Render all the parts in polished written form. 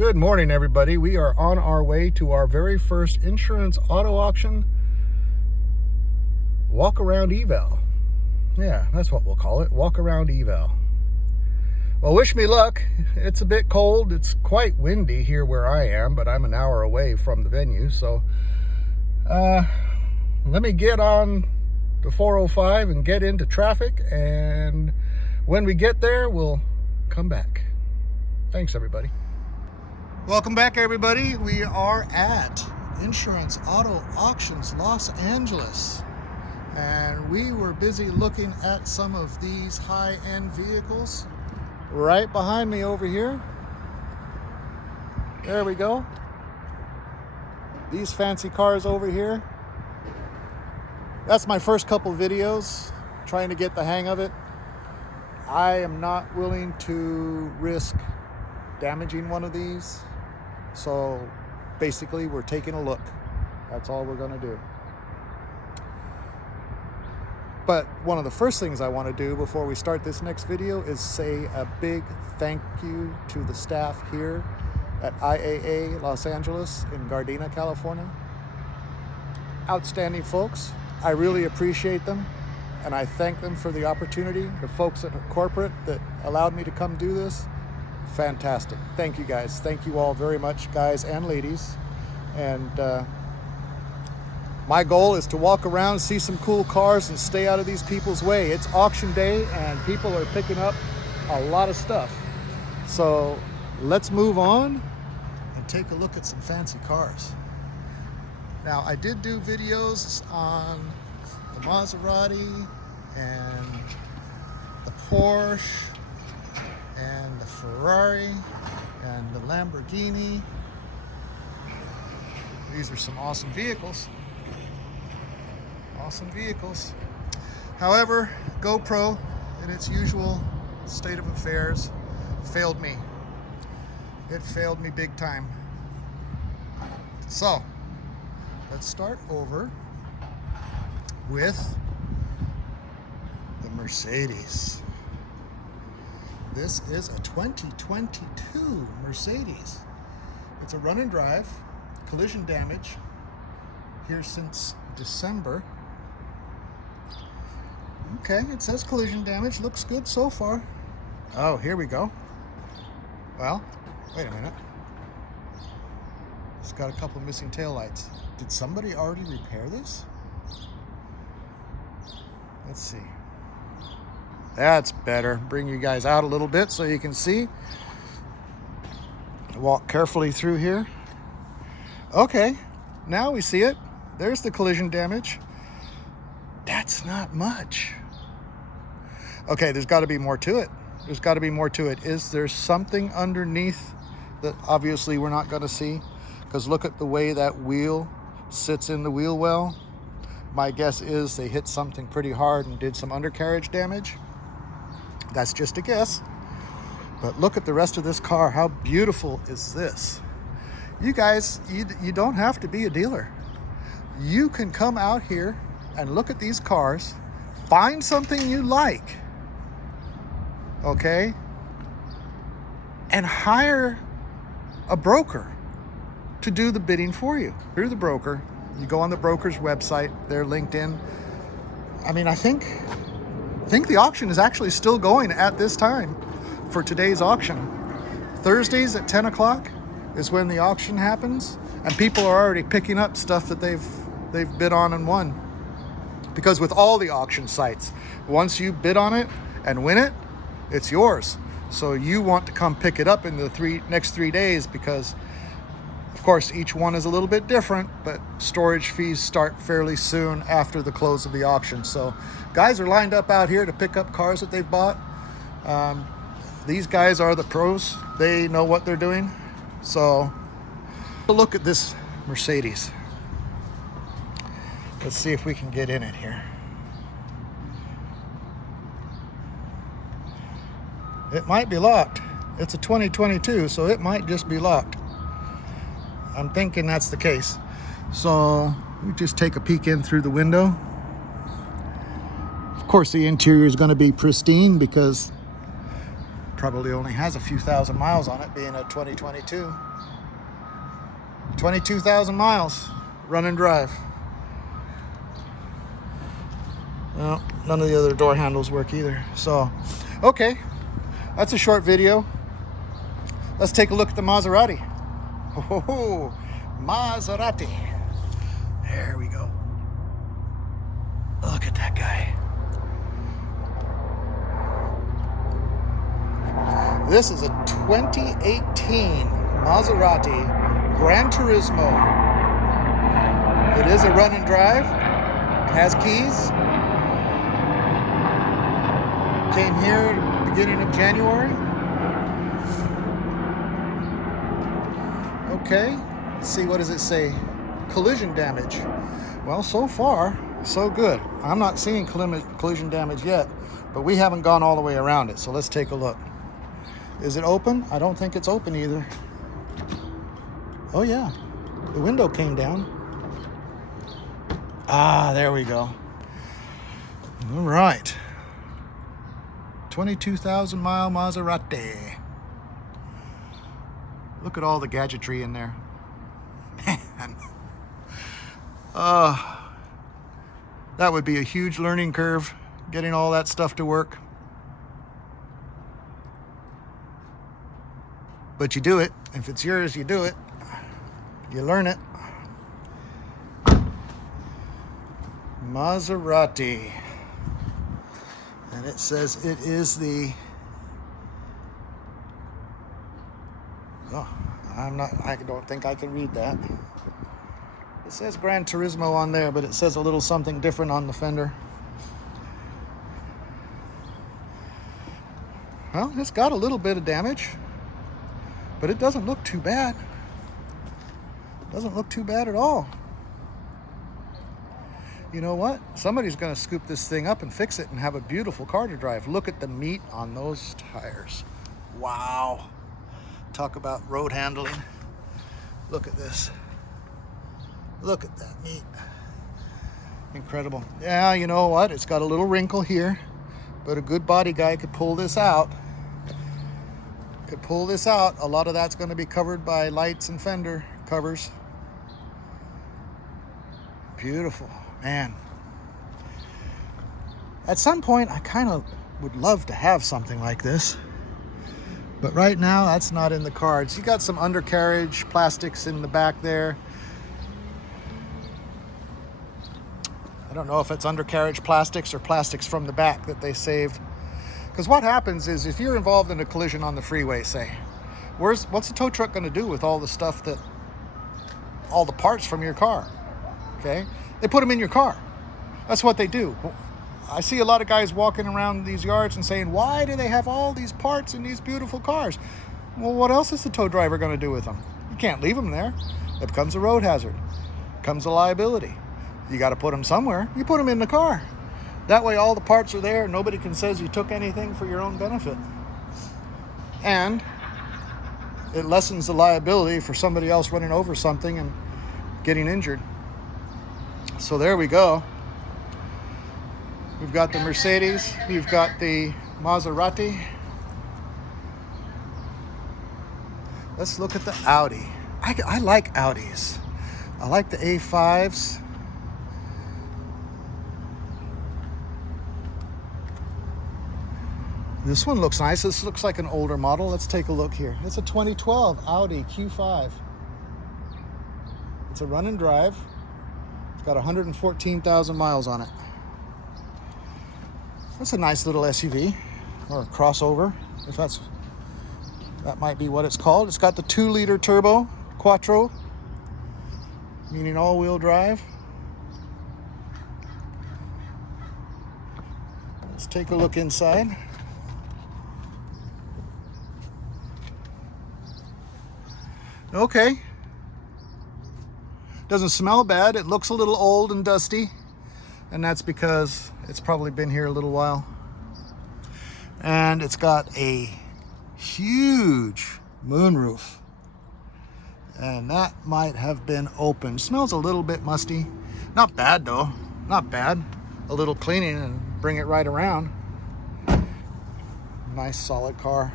Good morning, everybody. We are on our way to our very first insurance auto auction walk-around eval. Yeah, that's what we'll call it, walk-around eval. Well, wish me luck. It's a bit cold. It's quite windy here where I am, but I'm an hour away from the venue. So let me get on the 405 and get into traffic. And when we get there, we'll come back. Thanks, everybody. Welcome back, everybody. We are at Insurance Auto Auctions Los Angeles, and we were busy looking at some of these high-end vehicles right behind me over here. There we go. These fancy cars over here. That's my first couple videos, trying to get the hang of it. I am not willing to risk damaging one of these. So basically we're taking a look. That's all we're going to do. But one of the first things I want to do before we start this next video is say a big thank you to the staff here at IAA Los Angeles in Gardena, California. Outstanding folks. I really appreciate them, and I thank them for the opportunity. The folks at corporate that allowed me to come do this, fantastic. Thank you guys. Thank you all very much, guys and ladies. And my goal is to walk around, see some cool cars, and stay out of these people's way. It's auction day and people are picking up a lot of stuff. So let's move on and take a look at some fancy cars. Now, I did do videos on the Maserati and the Porsche and the Ferrari and the Lamborghini. These are some awesome vehicles. Awesome vehicles. However, GoPro, in its usual state of affairs, failed me. It failed me big time. So, let's start over with the Mercedes. This is a 2022 Mercedes. It's a run and drive, collision damage, here since December. Okay, it says collision damage, looks good so far. Oh, here we go. Well, wait a minute. It's got a couple missing taillights. Did somebody already repair this? Let's see. That's better. Bring you guys out a little bit so you can see. Walk carefully through here. Okay, now we see it. There's the collision damage. That's not much. Okay, there's got to be more to it. There's got to be more to it. Is there something underneath that obviously we're not going to see? Because look at the way that wheel sits in the wheel well. My guess is they hit something pretty hard and did some undercarriage damage. That's just a guess. But look at the rest of this car. How beautiful is this? You guys, you don't have to be a dealer. You can come out here and look at these cars, find something you like, okay, and hire a broker to do the bidding for you. Through the broker, you go on the broker's website, they're linked in. I mean, I think the auction is actually still going at this time for today's auction. Thursdays at 10 o'clock is when the auction happens, and people are already picking up stuff that they've bid on and won. Because with all the auction sites, once you bid on it and win it, it's yours. So you want to come pick it up in the next 3 days, because of course each one is a little bit different, but storage fees start fairly soon after the close of the auction. So guys are lined up out here to pick up cars that they've bought. These guys are the pros. They know what they're doing. So look at this Mercedes. Let's see if we can get in it here. It might be locked. It's a 2022, so it might just be locked. I'm thinking that's the case. So we just take a peek in through the window. Of course, the interior is going to be pristine because Probably only has a few thousand miles on it, being a 2022. 22,000 miles, run and drive. Well, none of the other door handles work either. So, okay, that's a short video. Let's take a look at the Maserati. Oh, Maserati. There we go. Look at that guy. This is a 2018 Maserati Gran Turismo. It is a run and drive. It has keys. Came here at the beginning of January. Okay, let's see, what does it say? Collision damage. Well, so far, so good. I'm not seeing collision damage yet, but we haven't gone all the way around it, so let's take a look. Is it open? I don't think it's open either. Oh yeah, the window came down. Ah, there we go. All right. 22,000 mile Maserati. Look at all the gadgetry in there. Man. That would be a huge learning curve, getting all that stuff to work. But you do it. If it's yours, you do it. You learn it. Maserati. And it says it is the... Oh, I don't think I can read that. It says Gran Turismo on there, but it says a little something different on the fender. Well, it's got a little bit of damage, but it doesn't look too bad. Doesn't look too bad at all. You know what? Somebody's going to scoop this thing up and fix it and have a beautiful car to drive. Look at the meat on those tires. Wow. Talk about road handling. Look at this. Look at that meat. Incredible. Yeah, you know what? It's got a little wrinkle here, but a good body guy could pull this out. Could pull this out. A lot of that's going to be covered by lights and fender covers. Beautiful. Man. At some point, I kind of would love to have something like this. But right now, that's not in the cards. You got some undercarriage plastics in the back there. I don't know if it's undercarriage plastics or plastics from the back that they saved. Because what happens is, if you're involved in a collision on the freeway, say, what's the tow truck going to do with all the stuff all the parts from your car? Okay? They put them in your car. That's what they do. I see a lot of guys walking around these yards and saying, why do they have all these parts in these beautiful cars? Well, what else is the tow driver going to do with them? You can't leave them there. It becomes a road hazard. It becomes a liability. You got to put them somewhere. You put them in the car. That way all the parts are there. Nobody can say you took anything for your own benefit. And it lessens the liability for somebody else running over something and getting injured. So there we go. We've got the Mercedes. We've got the Maserati. Let's look at the Audi. I like Audis. I like the A5s. This one looks nice. This looks like an older model. Let's take a look here. It's a 2012 Audi Q5. It's a run and drive. It's got 114,000 miles on it. That's a nice little SUV, or a crossover, if that might be what it's called. It's got the 2-liter turbo quattro, meaning all-wheel drive. Let's take a look inside. Okay. Doesn't smell bad. It looks a little old and dusty, and that's because it's probably been here a little while. And it's got a huge moonroof, and that might have been open. Smells a little bit musty. Not bad though, not bad. A little cleaning and bring it right around. Nice solid car.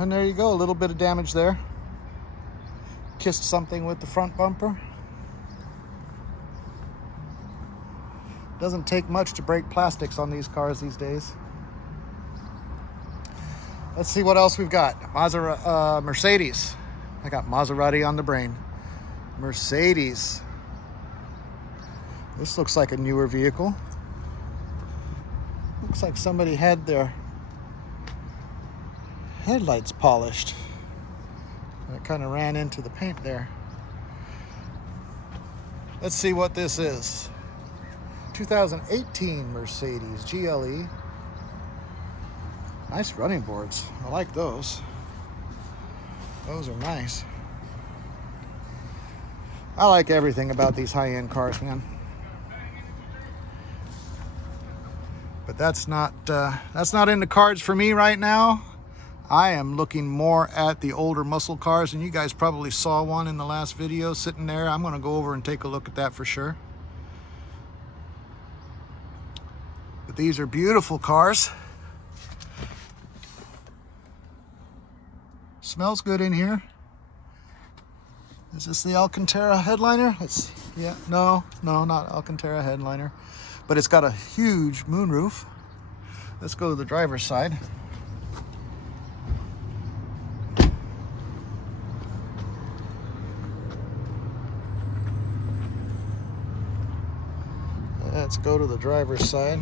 And there you go, a little bit of damage there. Kissed something with the front bumper. Doesn't take much to break plastics on these cars these days. Let's see what else we've got. Mercedes. I got Maserati on the brain. Mercedes. This looks like a newer vehicle. Looks like somebody had their headlights polished. It kind of ran into the paint there. Let's see what this is. 2018 Mercedes GLE. Nice running boards. I like those. Those are nice. I like everything about these high-end cars, man. But that's not in the cards for me right now. I am looking more at the older muscle cars, and you guys probably saw one in the last video sitting there. I'm going to go over and take a look at that for sure. But these are beautiful cars. Smells good in here. Is this the Alcantara headliner? No, not Alcantara headliner. But it's got a huge moonroof. Let's go to the driver's side. Let's go to the driver's side.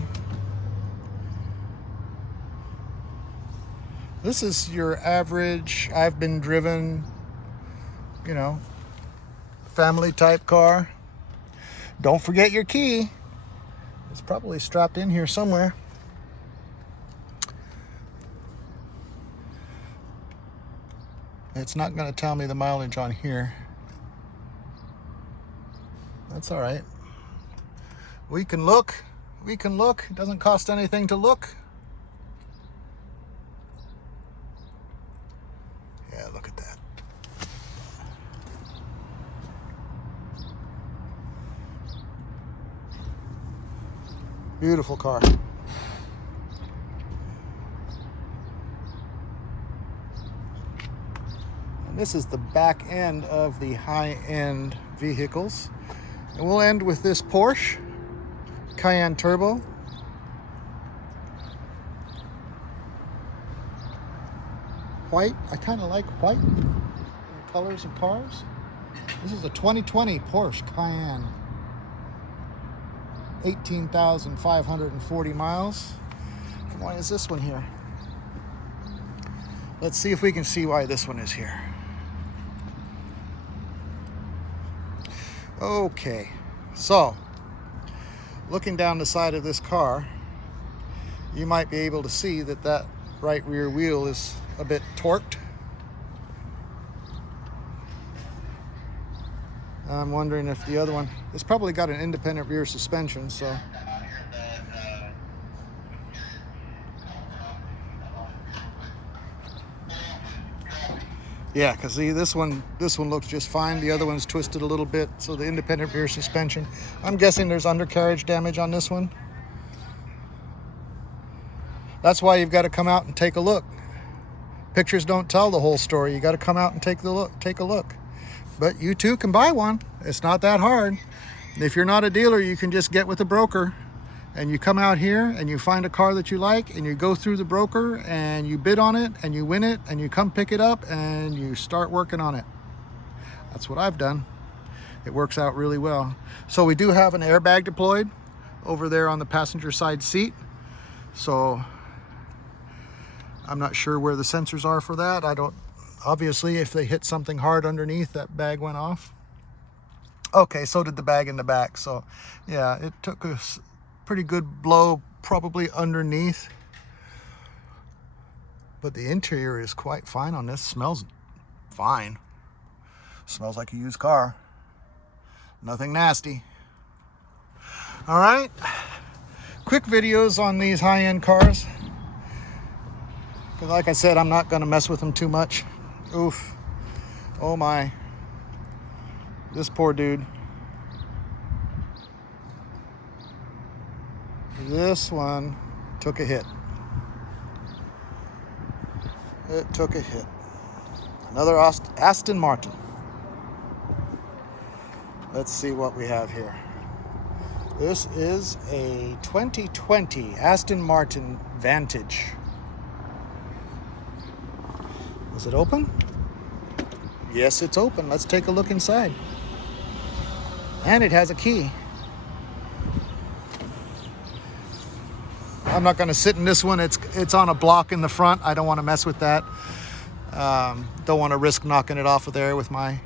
This is your average, I've been driven, you know, family type car. Don't forget your key. It's probably strapped in here somewhere. It's not going to tell me the mileage on here. That's all right. We can look. It doesn't cost anything to look. Yeah, look at that. Beautiful car. And this is the back end of the high-end vehicles. And we'll end with this Porsche Cayenne Turbo. White. I kind of like white in the colors of cars. This is a 2020 Porsche Cayenne. 18,540 miles. And why is this one here? Let's see if we can see why this one is here. Okay, so looking down the side of this car, you might be able to see that that right rear wheel is a bit torqued. I'm wondering if the other one, it's probably got an independent rear suspension, so. Yeah, because see, this one looks just fine. The other one's twisted a little bit, so the independent rear suspension. I'm guessing there's undercarriage damage on this one. That's why you've got to come out and take a look. Pictures don't tell the whole story. You got to come out and take a look. But you too can buy one. It's not that hard. If you're not a dealer, you can just get with a broker. And you come out here and you find a car that you like and you go through the broker and you bid on it and you win it and you come pick it up and you start working on it. That's what I've done. It works out really well. So we do have an airbag deployed over there on the passenger side seat. So I'm not sure where the sensors are for that. Obviously if they hit something hard underneath, that bag went off. Okay, so did the bag in the back. So yeah, it took a pretty good blow probably underneath, but the interior is quite fine on this. Smells fine. Smells like a used car. Nothing nasty. All right, quick videos on these high-end cars, because like I said, I'm not going to mess with them too much. Oof. Oh my, this poor dude. This one took a hit. It took a hit. Another Aston Martin. Let's see what we have here. This is a 2020 Aston Martin Vantage. Is it open? Yes, it's open. Let's take a look inside. And it has a key. I'm not going to sit in this one. It's on a block in the front. I don't want to mess with that. Don't want to risk knocking it off of there with my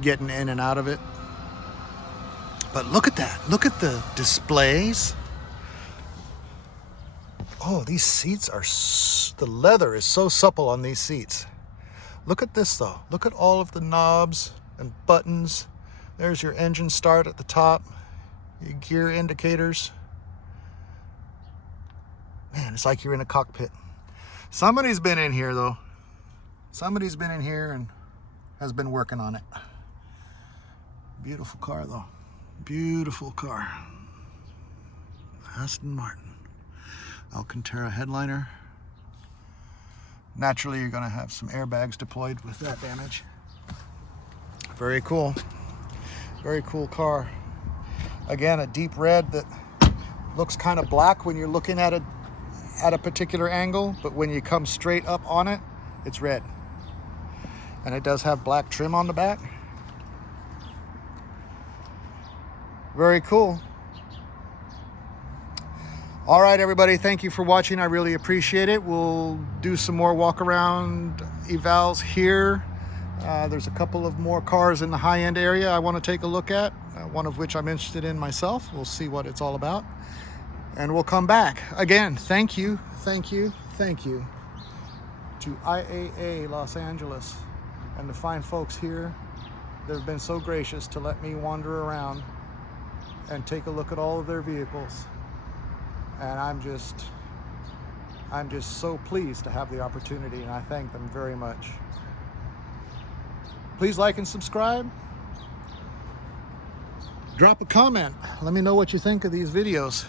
getting in and out of it. But look at that. Look at the displays. Oh, these seats are, the leather is so supple on these seats. Look at this though. Look at all of the knobs and buttons. There's your engine start at the top, your gear indicators. Man, it's like you're in a cockpit. Somebody's been in here though. Somebody's been in here and has been working on it. Beautiful car though. Beautiful car. Aston Martin. Alcantara headliner. Naturally, you're going to have some airbags deployed with that damage. Very cool. Very cool car. Again, a deep red that looks kind of black when you're looking at it at a particular angle, but when you come straight up on it, it's red. And it does have black trim on the back. Very cool. All right, everybody, thank you for watching. I really appreciate it. We'll do some more walk around evals here. There's a couple of more cars in the high-end area I want to take a look at, one of which I'm interested in myself. We'll see what it's all about. And we'll come back. Again, thank you to IAA Los Angeles and the fine folks here. They've been so gracious to let me wander around and take a look at all of their vehicles. And I'm just so pleased to have the opportunity, and I thank them very much. Please like and subscribe. Drop a comment. Let me know what you think of these videos.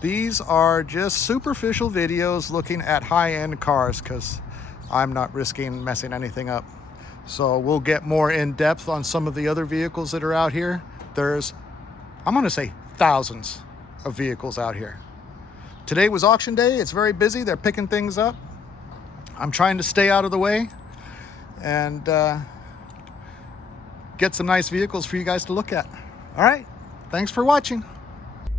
These are just superficial videos looking at high-end cars because I'm not risking messing anything up. So we'll get more in depth on some of the other vehicles that are out here. There's, I'm gonna say, thousands of vehicles out here. Today was auction day. It's very busy. They're picking things up. I'm trying to stay out of the way and get some nice vehicles for you guys to look at. All right, thanks for watching.